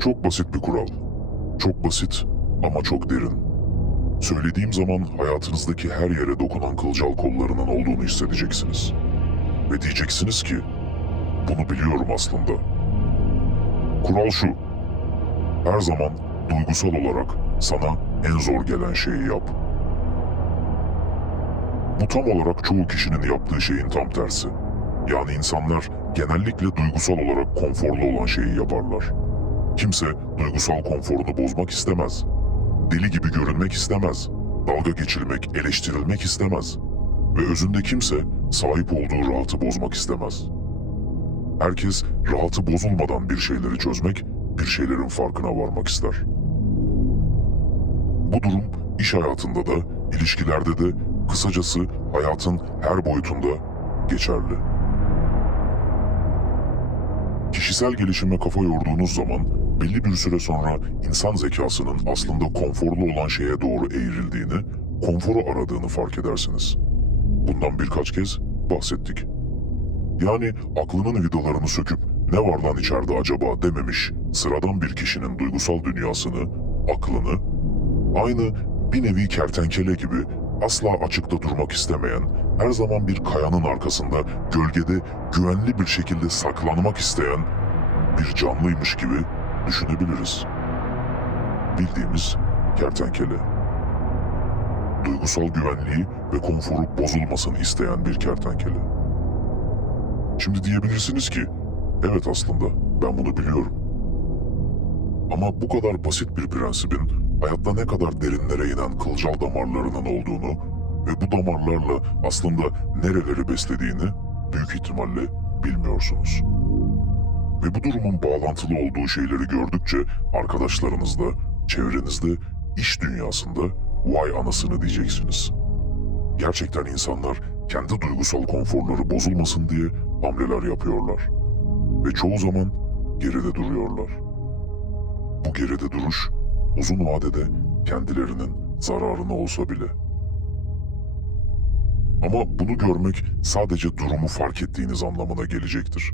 Çok basit bir kural. Çok basit ama çok derin. Söylediğim zaman hayatınızdaki her yere dokunan kılcal kollarının olduğunu hissedeceksiniz. Ve diyeceksiniz ki, bunu biliyorum aslında. Kural şu, her zaman duygusal olarak sana en zor gelen şeyi yap. Bu tam olarak çoğu kişinin yaptığı şeyin tam tersi. Yani insanlar genellikle duygusal olarak konforlu olan şeyi yaparlar. Kimse duygusal konforunu bozmak istemez. Deli gibi görünmek istemez. Dalga geçilmek, eleştirilmek istemez. Ve özünde kimse sahip olduğu rahatı bozmak istemez. Herkes rahatı bozulmadan bir şeyleri çözmek, bir şeylerin farkına varmak ister. Bu durum iş hayatında da, ilişkilerde de, kısacası hayatın her boyutunda geçerli. Kişisel gelişime kafa yorduğunuz zaman belli bir süre sonra insan zekasının aslında konforlu olan şeye doğru eğrildiğini, konforu aradığını fark edersiniz. Bundan birkaç kez bahsettik. Yani aklının vidalarını söküp ne var lan içeride acaba dememiş sıradan bir kişinin duygusal dünyasını, aklını, aynı bir nevi kertenkele gibi asla açıkta durmak istemeyen, her zaman bir kayanın arkasında gölgede güvenli bir şekilde saklanmak isteyen bir canlıymış gibi düşünebiliriz. Bildiğimiz kertenkele. Duygusal güvenliği ve konforu bozulmasını isteyen bir kertenkele. Şimdi diyebilirsiniz ki, evet aslında ben bunu biliyorum. Ama bu kadar basit bir prensibin hayatta ne kadar derinlere inen kılcal damarlarının olduğunu ve bu damarlarla aslında nereleri beslediğini büyük ihtimalle bilmiyorsunuz. Ve bu durumun bağlantılı olduğu şeyleri gördükçe arkadaşlarınızda, çevrenizde, iş dünyasında vay anasını diyeceksiniz. Gerçekten insanlar kendi duygusal konforları bozulmasın diye hamleler yapıyorlar. Ve çoğu zaman geride duruyorlar. Bu geride duruş uzun vadede kendilerinin zararına olsa bile. Ama bunu görmek sadece durumu fark ettiğiniz anlamına gelecektir.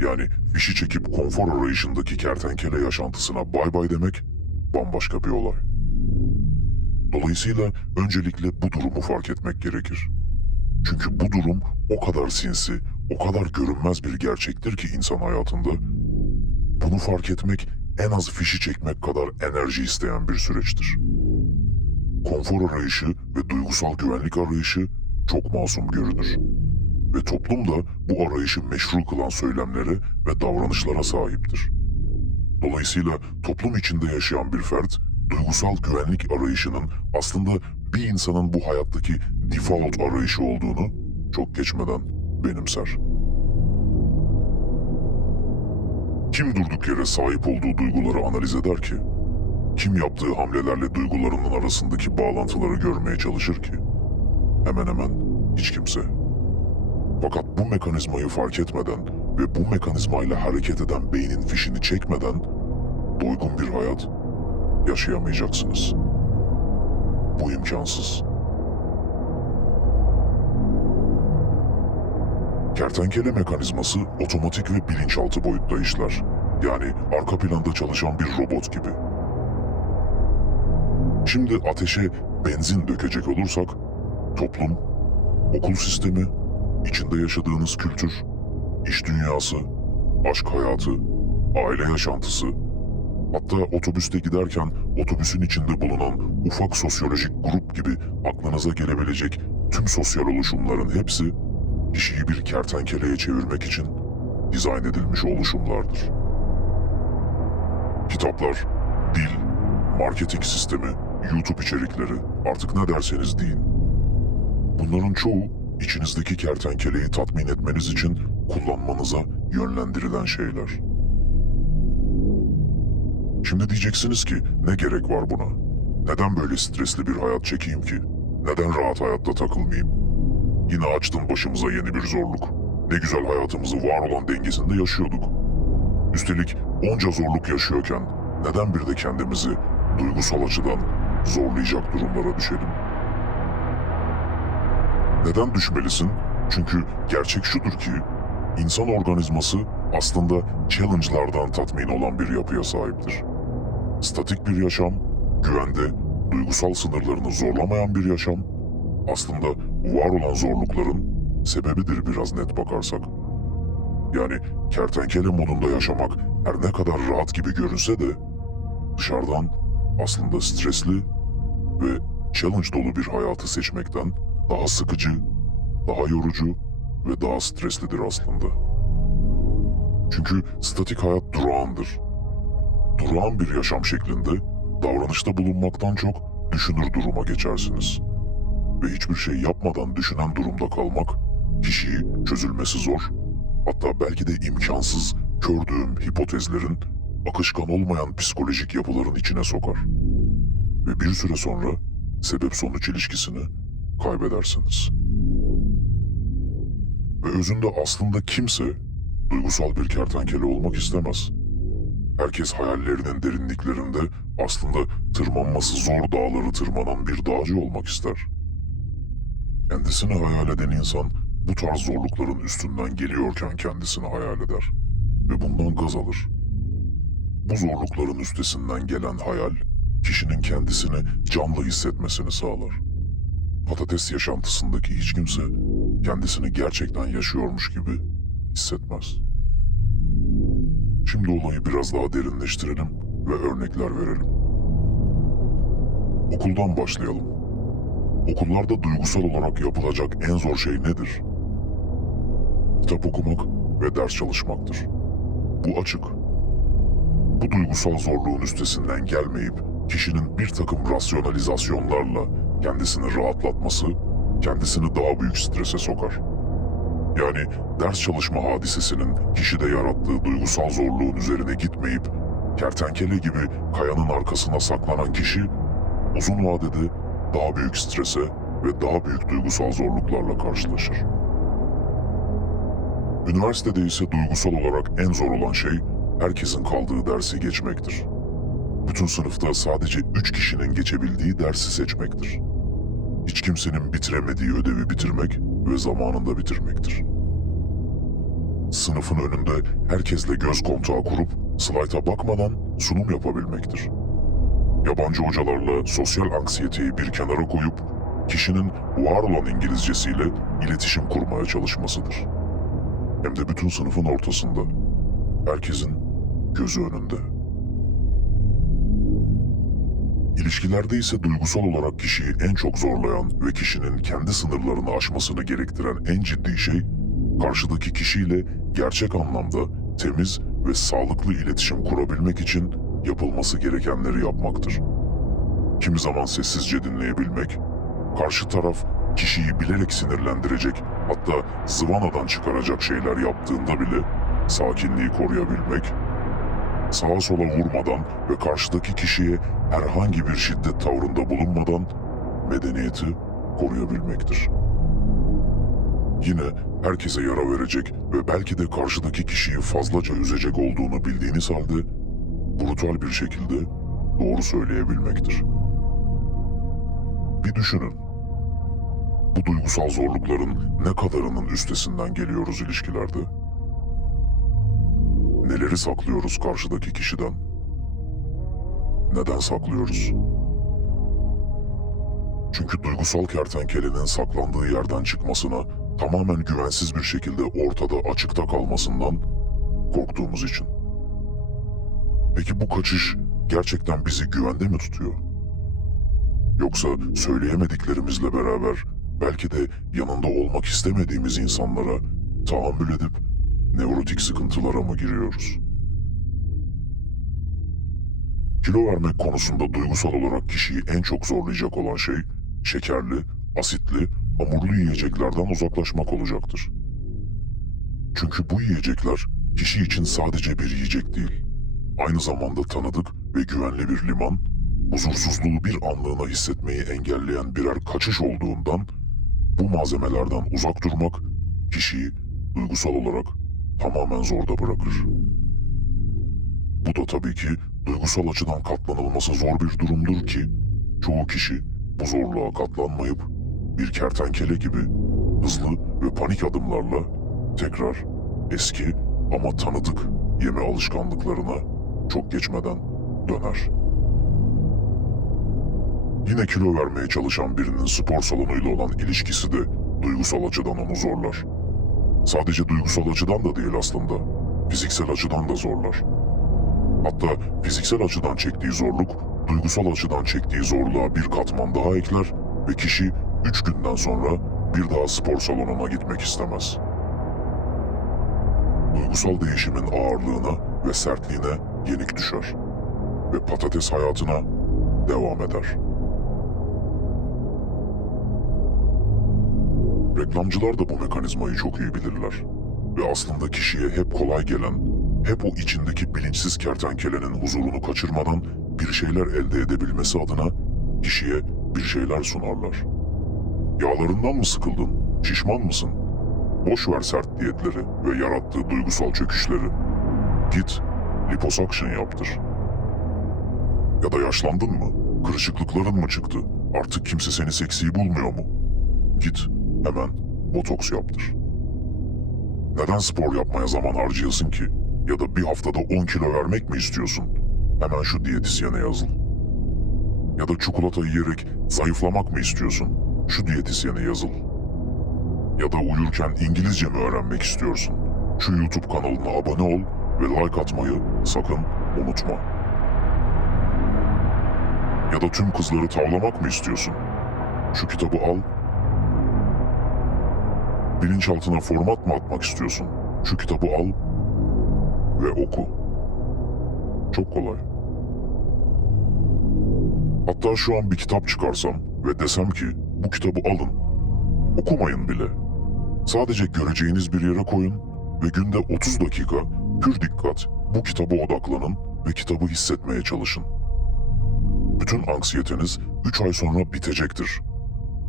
Yani fişi çekip konfor arayışındaki kertenkele yaşantısına bay bay demek bambaşka bir olay. Dolayısıyla öncelikle bu durumu fark etmek gerekir. Çünkü bu durum o kadar sinsi, o kadar görünmez bir gerçektir ki insan hayatında. Bunu fark etmek en az fişi çekmek kadar enerji isteyen bir süreçtir. Konfor arayışı ve duygusal güvenlik arayışı çok masum görünür. Ve toplum da bu arayışı meşru kılan söylemlere ve davranışlara sahiptir. Dolayısıyla toplum içinde yaşayan bir fert, duygusal güvenlik arayışının aslında bir insanın bu hayattaki default arayışı olduğunu çok geçmeden benimser. Kim durduk yere sahip olduğu duyguları analiz eder ki? Kim yaptığı hamlelerle duygularının arasındaki bağlantıları görmeye çalışır ki? Hemen hemen hiç kimse. Fakat bu mekanizmayı fark etmeden ve bu mekanizmayla hareket eden beynin fişini çekmeden doygun bir hayat yaşayamayacaksınız. Bu imkansız. Kertenkele mekanizması otomatik ve bilinçaltı boyutta işler. Yani arka planda çalışan bir robot gibi. Şimdi ateşe benzin dökecek olursak, toplum, okul sistemi, içinde yaşadığınız kültür, iş dünyası, aşk hayatı, aile yaşantısı, hatta otobüste giderken otobüsün içinde bulunan ufak sosyolojik grup gibi aklınıza gelebilecek tüm sosyal oluşumların hepsi kişiyi bir kertenkeleye çevirmek için dizayn edilmiş oluşumlardır. Kitaplar, dil, marketing sistemi, YouTube içerikleri, artık ne derseniz deyin. Bunların çoğu içinizdeki kertenkeleyi tatmin etmeniz için kullanmanıza yönlendirilen şeyler. Şimdi diyeceksiniz ki ne gerek var buna? Neden böyle stresli bir hayat çekeyim ki? Neden rahat hayatta takılmayayım? Yine açtın başımıza yeni bir zorluk. Ne güzel hayatımızı var olan dengesinde yaşıyorduk. Üstelik onca zorluk yaşıyorken neden bir de kendimizi duygusal açıdan zorlayacak durumlara düşelim? Neden düşmelisin? Çünkü gerçek şudur ki insan organizması aslında challenge'lardan tatmin olan bir yapıya sahiptir. Statik bir yaşam, güvende, duygusal sınırlarını zorlamayan bir yaşam, aslında var olan zorlukların sebebidir biraz net bakarsak. Yani kertenkele modunda yaşamak her ne kadar rahat gibi görünse de dışarıdan aslında stresli ve challenge dolu bir hayatı seçmekten daha sıkıcı, daha yorucu ve daha streslidir aslında. Çünkü statik hayat durağandır. Durağan bir yaşam şeklinde davranışta bulunmaktan çok düşünür duruma geçersiniz. Ve hiçbir şey yapmadan düşünen durumda kalmak kişiyi çözülmesi zor, hatta belki de imkansız gördüğüm hipotezlerin akışkan olmayan psikolojik yapıların içine sokar. Ve bir süre sonra sebep-sonuç ilişkisini kaybedersiniz. Ve özünde aslında kimse duygusal bir kertenkele olmak istemez. Herkes hayallerinin derinliklerinde aslında tırmanması zor dağları tırmanan bir dağcı olmak ister. Kendisini hayal eden insan bu tarz zorlukların üstünden geliyorken kendisini hayal eder ve bundan gaz alır. Bu zorlukların üstesinden gelen hayal, kişinin kendisini canlı hissetmesini sağlar. Patates yaşantısındaki hiç kimse kendisini gerçekten yaşıyormuş gibi hissetmez. Şimdi olayı biraz daha derinleştirelim ve örnekler verelim. Okuldan başlayalım. Okullarda duygusal olarak yapılacak en zor şey nedir? Kitap okumak ve ders çalışmaktır. Bu açık. Bu duygusal zorluğun üstesinden gelmeyip kişinin bir takım rasyonalizasyonlarla kendisini rahatlatması kendisini daha büyük strese sokar. Yani ders çalışma hadisesinin kişide yarattığı duygusal zorluğun üzerine gitmeyip kertenkele gibi kayanın arkasına saklanan kişi uzun vadede daha büyük strese ve daha büyük duygusal zorluklarla karşılaşır. Üniversitede ise duygusal olarak en zor olan şey herkesin kaldığı dersi geçmektir. Bütün sınıfta sadece üç kişinin geçebildiği dersi seçmektir. Hiç kimsenin bitiremediği ödevi bitirmek ve zamanında bitirmektir. Sınıfın önünde herkesle göz kontağı kurup slayta bakmadan sunum yapabilmektir. Yabancı hocalarla sosyal anksiyeteyi bir kenara koyup kişinin var olan İngilizcesiyle iletişim kurmaya çalışmasıdır. Hem de bütün sınıfın ortasında. Herkesin gözü önünde. İlişkilerde ise duygusal olarak kişiyi en çok zorlayan ve kişinin kendi sınırlarını aşmasını gerektiren en ciddi şey, karşıdaki kişiyle gerçek anlamda temiz ve sağlıklı iletişim kurabilmek için yapılması gerekenleri yapmaktır. Kimi zaman sessizce dinleyebilmek, karşı taraf kişiyi bilerek sinirlendirecek hatta zıvanadan çıkaracak şeyler yaptığında bile sakinliği koruyabilmek, sağa sola vurmadan ve karşıdaki kişiye herhangi bir şiddet tavrında bulunmadan medeniyeti koruyabilmektir. Yine herkese yara verecek ve belki de karşıdaki kişiyi fazlaca üzecek olduğunu bildiğiniz halde brutal bir şekilde doğru söyleyebilmektir. Bir düşünün. Bu duygusal zorlukların ne kadarının üstesinden geliyoruz ilişkilerde? Neleri saklıyoruz karşıdaki kişiden? Neden saklıyoruz? Çünkü duygusal kertenkelenin saklandığı yerden çıkmasına tamamen güvensiz bir şekilde ortada açıkta kalmasından korktuğumuz için. Peki bu kaçış gerçekten bizi güvende mi tutuyor? Yoksa söyleyemediklerimizle beraber belki de yanında olmak istemediğimiz insanlara tahammül edip nevrotik sıkıntılara mı giriyoruz? Kilo vermek konusunda duygusal olarak kişiyi en çok zorlayacak olan şey şekerli, asitli, hamurlu yiyeceklerden uzaklaşmak olacaktır. Çünkü bu yiyecekler kişi için sadece bir yiyecek değil, aynı zamanda tanıdık ve güvenli bir liman, huzursuzluğu bir anlığına hissetmeyi engelleyen birer kaçış olduğundan bu malzemelerden uzak durmak kişiyi duygusal olarak tamamen zorda bırakır. Bu da tabii ki duygusal açıdan katlanılması zor bir durumdur ki çoğu kişi bu zorluğa katlanmayıp bir kertenkele gibi hızlı ve panik adımlarla tekrar eski ama tanıdık yeme alışkanlıklarına çok geçmeden döner. Yine kilo vermeye çalışan birinin spor salonuyla olan ilişkisi de duygusal açıdan onu zorlar. Sadece duygusal açıdan da değil aslında, fiziksel açıdan da zorlar. Hatta fiziksel açıdan çektiği zorluk, duygusal açıdan çektiği zorluğa bir katman daha ekler ve kişi üç günden sonra bir daha spor salonuna gitmek istemez. Duygusal değişimin ağırlığına ve sertliğine yenik düşer ve patates hayatına devam eder. Reklamcılar da bu mekanizmayı çok iyi bilirler. Ve aslında kişiye hep kolay gelen, hep o içindeki bilinçsiz kertenkelenin huzurunu kaçırmadan bir şeyler elde edebilmesi adına kişiye bir şeyler sunarlar. Yağlarından mı sıkıldın? Şişman mısın? Boş ver sert diyetleri ve yarattığı duygusal çöküşleri. Git, liposuction yaptır. Ya da yaşlandın mı? Kırışıklıkların mı çıktı? Artık kimse seni seksi bulmuyor mu? Git, hemen botoks yaptır. Neden spor yapmaya zaman harcayasın ki? Ya da bir haftada 10 kilo vermek mi istiyorsun? Hemen şu diyetisyene yazıl. Ya da çikolata yiyerek zayıflamak mı istiyorsun? Şu diyetisyene yazıl. Ya da uyurken İngilizce mi öğrenmek istiyorsun? Şu YouTube kanalına abone ol ve like atmayı sakın unutma. Ya da tüm kızları tavlamak mı istiyorsun? Şu kitabı al bilinçaltına format mı atmak istiyorsun? Şu kitabı al ve oku. Çok kolay. Hatta şu an bir kitap çıkarsam ve desem ki bu kitabı alın. Okumayın bile. Sadece göreceğiniz bir yere koyun ve günde 30 dakika pür dikkat bu kitaba odaklanın ve kitabı hissetmeye çalışın. Bütün anksiyeteniz 3 ay sonra bitecektir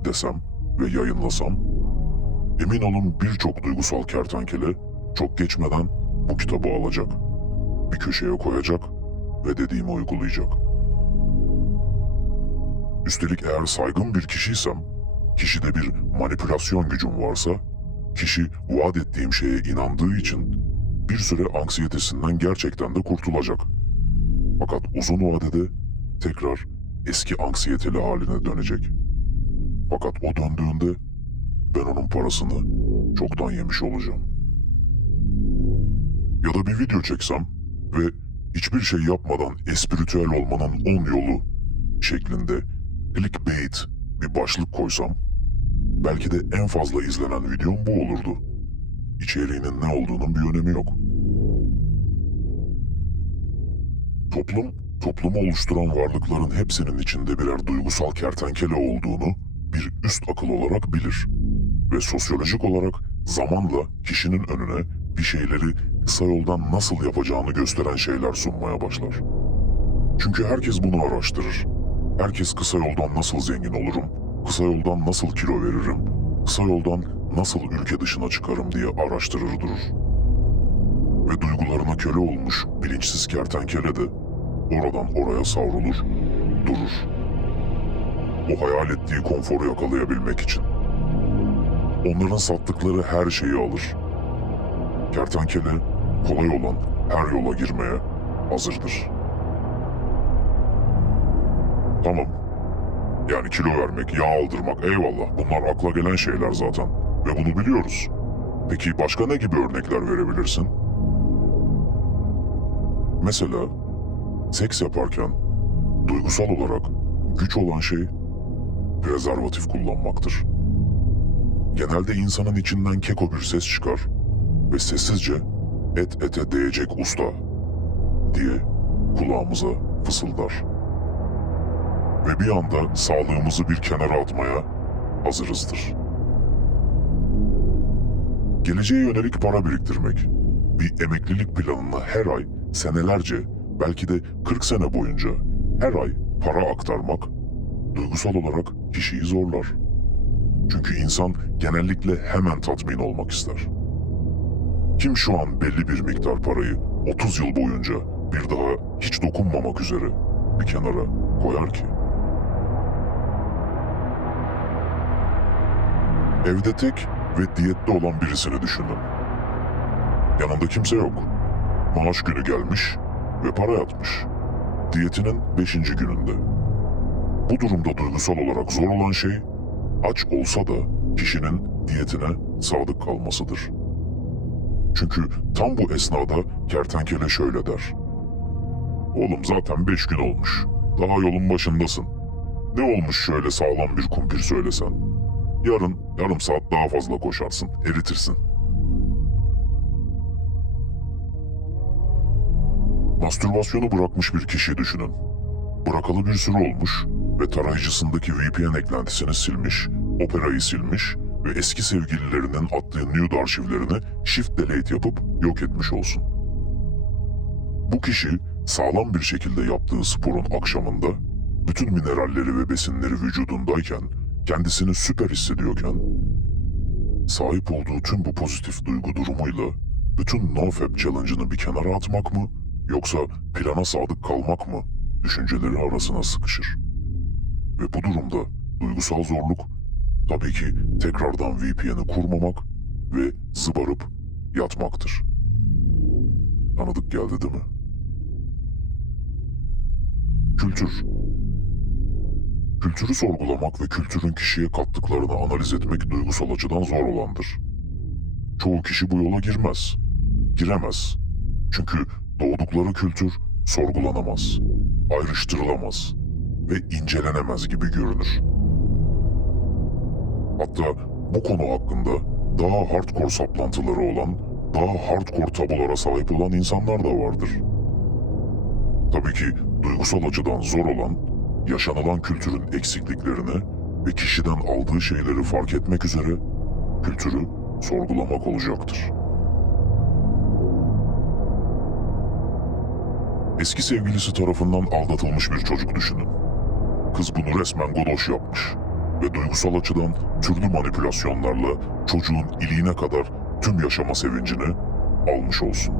desem ve yayınlasam Emin olun birçok duygusal kertenkele çok geçmeden bu kitabı alacak, bir köşeye koyacak ve dediğimi uygulayacak. Üstelik eğer saygın bir kişiysem, kişide bir manipülasyon gücüm varsa, kişi vaat ettiğim şeye inandığı için bir süre anksiyetesinden gerçekten de kurtulacak. Fakat uzun vadede tekrar eski anksiyeteli haline dönecek. Fakat o döndüğünde ben onun parasını çoktan yemiş olacağım. Ya da bir video çeksem ve hiçbir şey yapmadan espiritüel olmanın 10 yolu şeklinde clickbait bir başlık koysam belki de en fazla izlenen videom bu olurdu. İçeriğinin ne olduğunun bir önemi yok. Toplum, toplumu oluşturan varlıkların hepsinin içinde birer duygusal kertenkele olduğunu bir üst akıl olarak bilir ve sosyolojik olarak zamanla kişinin önüne bir şeyleri kısa yoldan nasıl yapacağını gösteren şeyler sunmaya başlar. Çünkü herkes bunu araştırır. Herkes kısa yoldan nasıl zengin olurum, kısa yoldan nasıl kilo veririm, kısa yoldan nasıl ülke dışına çıkarım diye araştırır durur. Ve duygularına köle olmuş bilinçsiz kertenkele de oradan oraya savrulur, durur. O hayal ettiği konforu yakalayabilmek için. Onların sattıkları her şeyi alır. Kertenkele kolay olan her yola girmeye hazırdır. Tamam. Yani kilo vermek, yağ aldırmak eyvallah. Bunlar akla gelen şeyler zaten. Ve bunu biliyoruz. Peki başka ne gibi örnekler verebilirsin? Mesela seks yaparken duygusal olarak güç olan şey prezervatif kullanmaktır. Genelde insanın içinden keko bir ses çıkar ve sessizce et ete değecek usta diye kulağımıza fısıldar. Ve bir anda sağlığımızı bir kenara atmaya hazırızdır. Geleceğe yönelik para biriktirmek, bir emeklilik planına her ay senelerce, belki de 40 sene boyunca her ay para aktarmak duygusal olarak kişiyi zorlar. Çünkü insan genellikle hemen tatmin olmak ister. Kim şu an belli bir miktar parayı 30 yıl boyunca bir daha hiç dokunmamak üzere bir kenara koyar ki? Evde tek ve diyette olan birisini düşünün. Yanında kimse yok. Maaş günü gelmiş ve para yatmış. Diyetinin beşinci gününde. Bu durumda duygusal olarak zor olan şey, aç olsa da kişinin diyetine sadık kalmasıdır. Çünkü tam bu esnada kertenkele şöyle der. Oğlum zaten beş gün olmuş. Daha yolun başındasın. Ne olmuş şöyle sağlam bir kumpir söylesen? Yarın yarım saat daha fazla koşarsın, eritirsin. Mastürbasyonu bırakmış bir kişi düşünün. Bırakalı bir süre olmuş ve tarayıcısındaki VPN eklentisini silmiş, operayı silmiş ve eski sevgililerinin attığı nude arşivlerini shift delete yapıp yok etmiş olsun. Bu kişi sağlam bir şekilde yaptığı sporun akşamında bütün mineralleri ve besinleri vücudundayken, kendisini süper hissediyorken, sahip olduğu tüm bu pozitif duygu durumuyla bütün NoFap challenge'ını bir kenara atmak mı yoksa plana sadık kalmak mı düşünceleri arasına sıkışır. Ve bu durumda duygusal zorluk tabii ki tekrardan VPN'i kurmamak ve zıbarıp yatmaktır. Tanıdık geldi değil mi? Kültür. Kültürü sorgulamak ve kültürün kişiye kattıklarını analiz etmek duygusal açıdan zor olandır. Çoğu kişi bu yola girmez. Giremez. Çünkü doğdukları kültür sorgulanamaz, ayrıştırılamaz ve incelenemez gibi görünür. Hatta bu konu hakkında daha hardcore saplantıları olan, daha hardcore tabulara sahip olan insanlar da vardır. Tabii ki duygusal açıdan zor olan, yaşanılan kültürün eksikliklerini ve kişiden aldığı şeyleri fark etmek üzere kültürü sorgulamak olacaktır. Eski sevgilisi tarafından aldatılmış bir çocuk düşünün. Kız bunu resmen godoş yapmış ve duygusal açıdan türlü manipülasyonlarla çocuğun iliğine kadar tüm yaşama sevincini almış olsun.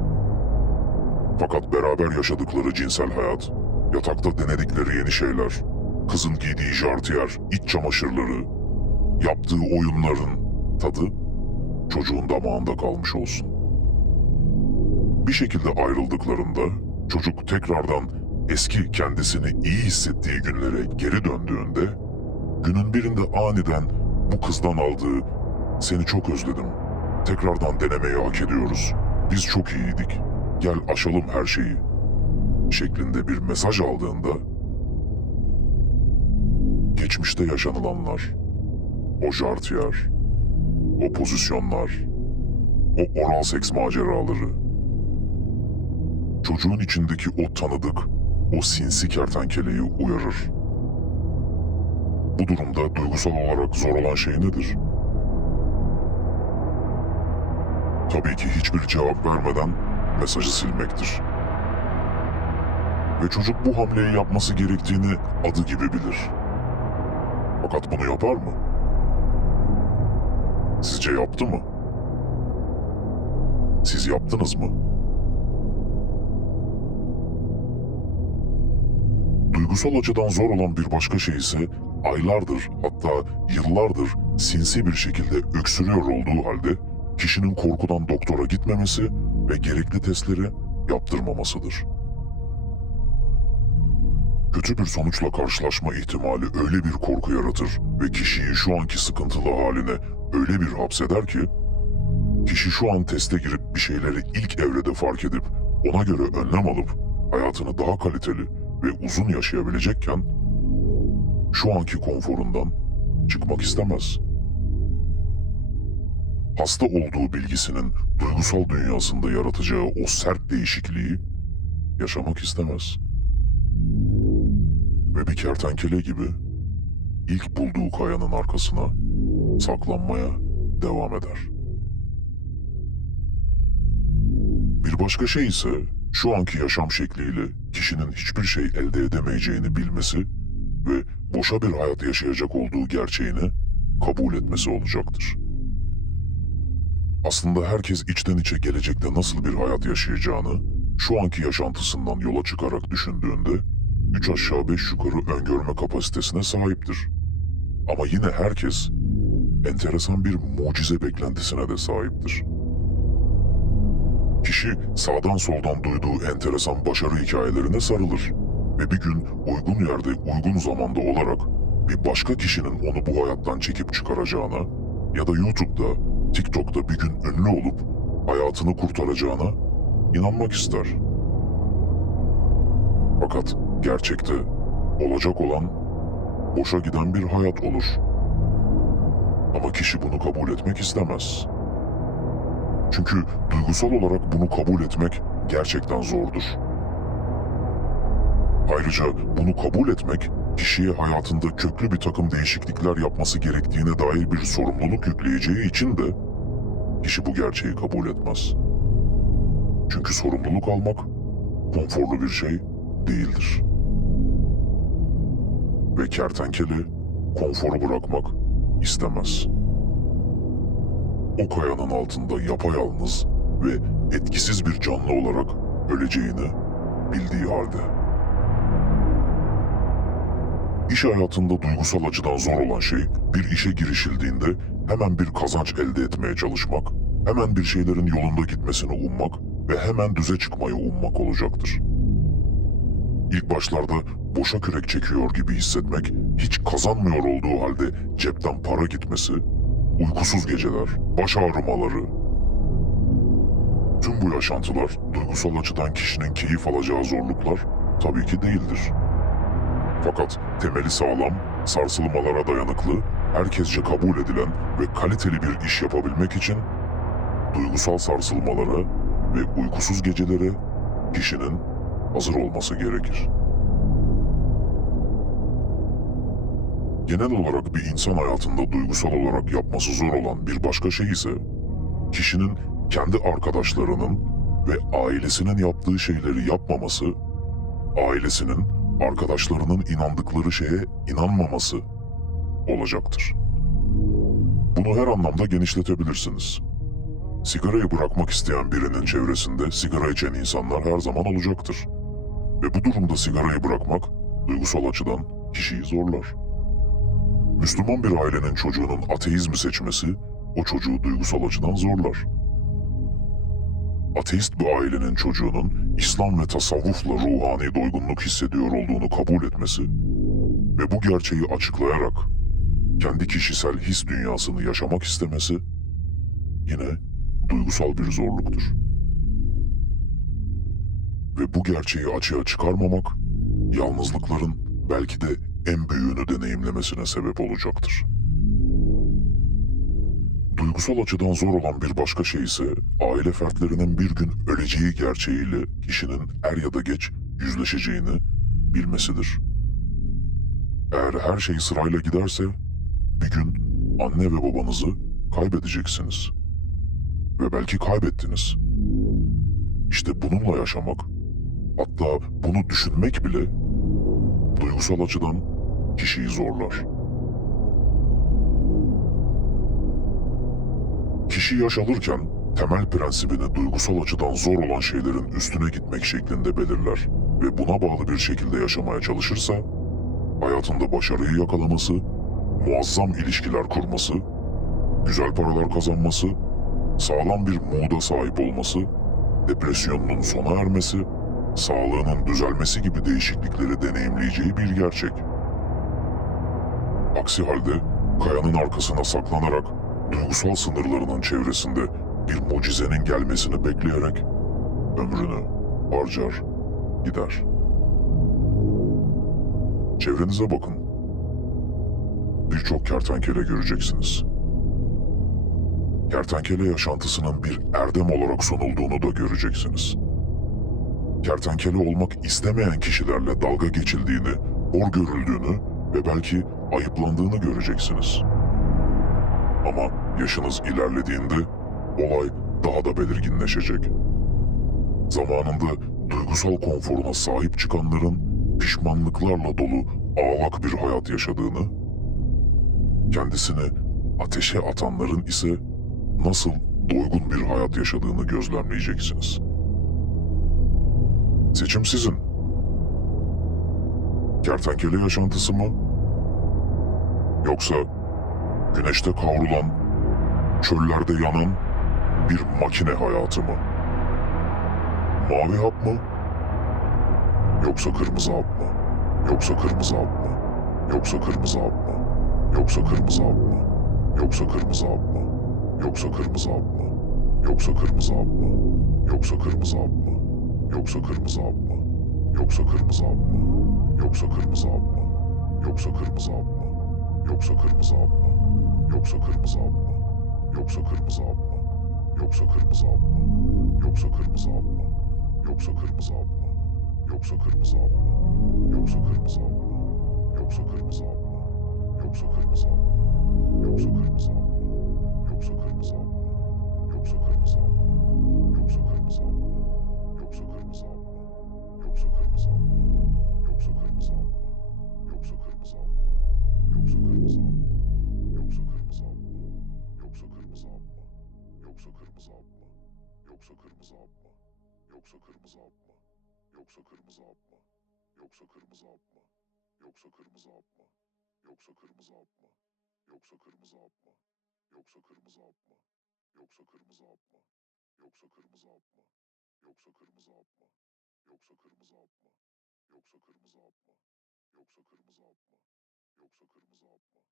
Fakat beraber yaşadıkları cinsel hayat, yatakta denedikleri yeni şeyler, kızın giydiği jartiyer, iç çamaşırları, yaptığı oyunların tadı çocuğun damağında kalmış olsun. Bir şekilde ayrıldıklarında çocuk tekrardan eski kendisini iyi hissettiği günlere geri döndüğünde günün birinde aniden bu kızdan aldığı seni çok özledim. Tekrardan denemeyi hak ediyoruz. Biz çok iyiydik. Gel aşalım her şeyi. Şeklinde bir mesaj aldığında geçmişte yaşanılanlar, o jartiyer, o pozisyonlar, o oral seks maceraları, çocuğun içindeki o tanıdık, o sinsi kertenkeleyi uyarır. Bu durumda duygusal olarak zor olan şey nedir? Tabii ki hiçbir cevap vermeden mesajı silmektir. Ve çocuk bu hamleyi yapması gerektiğini adı gibi bilir. Fakat bunu yapar mı? Sizce yaptı mı? Siz yaptınız mı? Duygusal açıdan zor olan bir başka şey ise aylardır hatta yıllardır sinsi bir şekilde öksürüyor olduğu halde kişinin korkudan doktora gitmemesi ve gerekli testleri yaptırmamasıdır. Kötü bir sonuçla karşılaşma ihtimali öyle bir korku yaratır ve kişiyi şu anki sıkıntılı haline öyle bir hapseder ki, kişi şu an teste girip bir şeyleri ilk evrede fark edip ona göre önlem alıp hayatını daha kaliteli ve uzun yaşayabilecekken, şu anki konforundan çıkmak istemez. Hasta olduğu bilgisinin duygusal dünyasında yaratacağı o sert değişikliği yaşamak istemez. Ve bir kertenkele gibi ilk bulduğu kayanın arkasına saklanmaya devam eder. Bir başka şey ise şu anki yaşam şekliyle kişinin hiçbir şey elde edemeyeceğini bilmesi ve boşa bir hayat yaşayacak olduğu gerçeğini kabul etmesi olacaktır. Aslında herkes içten içe gelecekte nasıl bir hayat yaşayacağını şu anki yaşantısından yola çıkarak düşündüğünde üç aşağı beş yukarı öngörme kapasitesine sahiptir. Ama yine herkes enteresan bir mucize beklentisine de sahiptir. Kişi sağdan soldan duyduğu enteresan başarı hikayelerine sarılır ve bir gün uygun yerde uygun zamanda olarak bir başka kişinin onu bu hayattan çekip çıkaracağına ya da YouTube'da, TikTok'ta bir gün ünlü olup hayatını kurtaracağına inanmak ister. Fakat gerçekte olacak olan boşa giden bir hayat olur. Ama kişi bunu kabul etmek istemez. Çünkü duygusal olarak bunu kabul etmek gerçekten zordur. Ayrıca bunu kabul etmek kişiye hayatında köklü bir takım değişiklikler yapması gerektiğine dair bir sorumluluk yükleyeceği için de kişi bu gerçeği kabul etmez. Çünkü sorumluluk almak konforlu bir şey değildir. Ve kertenkele konforu bırakmak istemez. O kayanın altında yapayalnız ve etkisiz bir canlı olarak öleceğini bildiği halde. İş hayatında duygusal açıdan zor olan şey bir işe girişildiğinde hemen bir kazanç elde etmeye çalışmak, hemen bir şeylerin yolunda gitmesini ummak ve hemen düze çıkmayı ummak olacaktır. İlk başlarda boşa kürek çekiyor gibi hissetmek, hiç kazanmıyor olduğu halde cepten para gitmesi, uykusuz geceler, baş ağrımaları. Tüm bu yaşantılar duygusal açıdan kişinin keyif alacağı zorluklar tabii ki değildir. Fakat temeli sağlam, sarsılmalara dayanıklı, herkesce kabul edilen ve kaliteli bir iş yapabilmek için duygusal sarsılmalara ve uykusuz gecelere kişinin hazır olması gerekir. Genel olarak bir insan hayatında duygusal olarak yapması zor olan bir başka şey ise kişinin kendi arkadaşlarının ve ailesinin yaptığı şeyleri yapmaması, ailesinin arkadaşlarının inandıkları şeye inanmaması olacaktır. Bunu her anlamda genişletebilirsiniz. Sigarayı bırakmak isteyen birinin çevresinde sigara içen insanlar her zaman olacaktır. Ve bu durumda sigarayı bırakmak duygusal açıdan kişiyi zorlar. Müslüman bir ailenin çocuğunun ateizmi seçmesi o çocuğu duygusal açıdan zorlar. Ateist bir ailenin çocuğunun İslam ve tasavvufla ruhani doygunluk hissediyor olduğunu kabul etmesi ve bu gerçeği açıklayarak kendi kişisel his dünyasını yaşamak istemesi yine duygusal bir zorluktur. Ve bu gerçeği açığa çıkarmamak, yalnızlıkların belki de en büyüğünü deneyimlemesine sebep olacaktır. Duygusal açıdan zor olan bir başka şey ise aile fertlerinin bir gün öleceği gerçeğiyle kişinin er ya da geç yüzleşeceğini bilmesidir. Eğer her şey sırayla giderse bir gün anne ve babanızı kaybedeceksiniz. Ve belki kaybettiniz. İşte bununla yaşamak, hatta bunu düşünmek bile duygusal açıdan kişiyi zorlar. Kişi yaş alırken temel prensibini duygusal açıdan zor olan şeylerin üstüne gitmek şeklinde belirler ve buna bağlı bir şekilde yaşamaya çalışırsa, hayatında başarıyı yakalaması, muazzam ilişkiler kurması, güzel paralar kazanması, sağlam bir mood'a sahip olması, depresyonunun sona ermesi, sağlığının düzelmesi gibi değişiklikleri deneyimleyeceği bir gerçek. Aksi halde kayanın arkasına saklanarak duygusal sınırlarının çevresinde bir mucizenin gelmesini bekleyerek ömrünü harcar gider. Çevrenize bakın. Birçok kertenkele göreceksiniz. Kertenkele yaşantısının bir erdem olarak sunulduğunu da göreceksiniz. Kertenkele olmak istemeyen kişilerle dalga geçildiğini, hor görüldüğünü ve belki ayıplandığını göreceksiniz. Ama yaşınız ilerlediğinde olay daha da belirginleşecek. Zamanında duygusal konforuna sahip çıkanların pişmanlıklarla dolu ağlak bir hayat yaşadığını, kendisini ateşe atanların ise nasıl doygun bir hayat yaşadığını gözlemleyeceksiniz. Seçim sizin. Kertenkele yaşantısı mı? Yoksa güneşte kavrulan, çöllerde yanan bir makine hayatı mı? Mavi hap mı? Yoksa kırmızı hap mı? Yoksa kırmızı hap mı? Yoksa kırmızı hap mı? Yoksa kırmızı hap mı? Yoksa kırmızı hap mı? Yoksa kırmızı hap mı? Yoksa kırmızı hap mı? Yoksa kırmızı hap mı? Yoksa kırmızı hap mı? Yoksa kırmızı hap mı? Yoksa kırmızı hap mı? Yoksa kırmızı hap mı? Yoksa kırmızı hap mı? Yoksa kırmızı hap mı? Yoksa kırmızı hap mı? Yoksa kırmızı hap mı? Yoksa kırmızı hap mı? Yoksa kırmızı hap mı? Yoksa kırmızı hap mı? Yoksa kırmızı hap mı? Yoksa kırmızı hap mı? Yoksa kırmızı hap mı? Yoksa kırmızı hap mı? Yoksa kırmızı hap mı? Yoksa kırmızı hap mı? Yoksa kırmızı hap mı? Yoksa kırmızı hap mı? Yoksa kırmızı hap mı? Yoksa kırmızı hap mı? Yoksa kırmızı hap mı? Yoksa kırmızı hap mı? Yoksa kırmızı hap mı? Yoksa kırmızı hap mı? Yoksa kırmızı hap mı? Yoksa kırmızı hap mı?